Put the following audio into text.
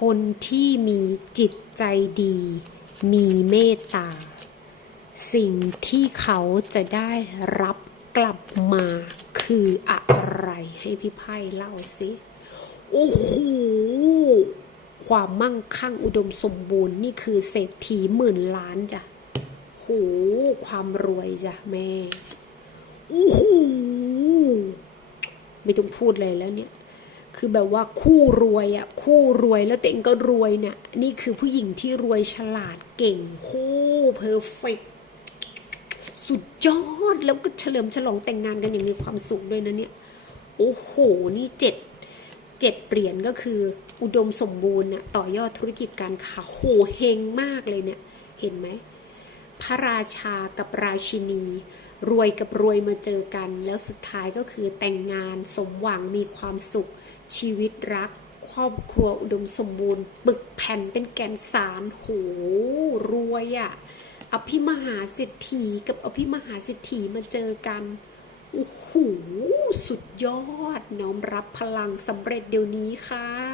คนที่มีจิตใจดี มีเมตตา สิ่งที่เขาจะได้รับกลับมาคืออะไรให้พี่ไพ่เล่าสิโอ้โหความมั่งคั่งอุดมสมบูรณ์นี่คือเศรษฐีหมื่นล้านจ้ะโหความรวยจ้ะแม่โอ้โหไม่ต้องพูดเลยแล้วเนี่ย คือแบบว่าคู่รวยอะคู่รวยแล้วตัวเองก็รวยเนี่ย นี่คือผู้หญิงที่รวยฉลาดเก่งโอ้เพอร์เฟกสุดยอดแล้วก็เฉลิมฉลองแต่งงานกันอย่างมีความสุขด้วยนะเนี่ย โอ้โห นี่เจ็ดเจ็ดเหรียญก็คืออุดมสมบูรณ์น่ะต่อยอดธุรกิจการค้าโหเฮงมากเลยเนี่ย เห็นไหม พระราชากับราชินี รวยกับรวยมาเจอกัน แล้วสุดท้ายก็คือแต่งงานสมหวังมีความสุข ชีวิตรัก ครอบครัวอุดมสมบูรณ์ ปึกแผ่นเป็นแกนสารโหรวยอะ่ะอภิมหาเศรษฐีกับอภิมหาเศรษฐีมาเจอกันโอ้โหสุดยอด น้อมรับพลังสำเร็จเดี๋ยวนี้ค่ะ